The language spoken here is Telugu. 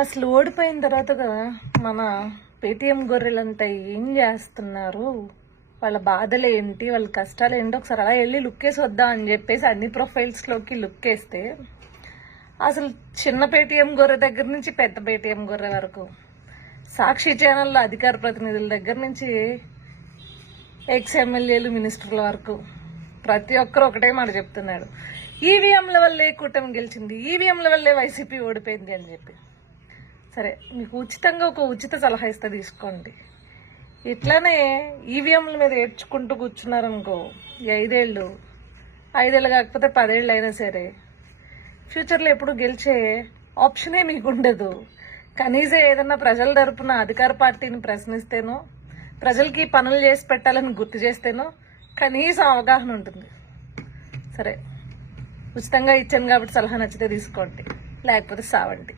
అసలు ఓడిపోయిన తర్వాత కదా మన పేటీఎం గొర్రెలంతా ఏం చేస్తున్నారు, వాళ్ళ బాధలు ఏంటి, వాళ్ళ కష్టాలు ఏంటి ఒకసారి అలా వెళ్ళి లుక్కేసి వద్దాం అని చెప్పేసి అన్ని ప్రొఫైల్స్లోకి లుక్కేస్తే అసలు చిన్న పేటీఎం గొర్రె దగ్గర నుంచి పెద్ద పేటీఎం గొర్రె వరకు, సాక్షి ఛానల్లో అధికార ప్రతినిధుల దగ్గర నుంచి ఎక్స్ ఎమ్మెల్యేలు మినిస్టర్ల వరకు ప్రతి ఒక్కరు ఒకటే మాట చెప్తున్నాడు, ఈవీఎంల వల్లే కూటమి గెలిచింది, ఈవీఎంల వల్లే వైసీపీ ఓడిపోయింది అని చెప్పి. సరే, మీకు ఉచితంగా ఒక ఉచిత సలహా ఇస్తే తీసుకోండి. ఇట్లానే ఈవీఎంల మీద ఏడ్చుకుంటూ కూర్చున్నారనుకో, ఈ ఐదేళ్ళు కాకపోతే 10 ఏళ్ళు అయినా సరే ఫ్యూచర్లో ఎప్పుడు గెలిచే ఆప్షనే మీకు ఉండదు. కనీసం ఏదన్నా ప్రజల తరపున అధికార పార్టీని ప్రశ్నిస్తేనో, ప్రజలకి పనులు చేసి పెట్టాలని గుర్తు చేస్తేనో కనీసం అవగాహన ఉంటుంది. సరే, ఉచితంగా ఇచ్చాను కాబట్టి సలహా నచ్చితే తీసుకోండి, లేకపోతే సావండి.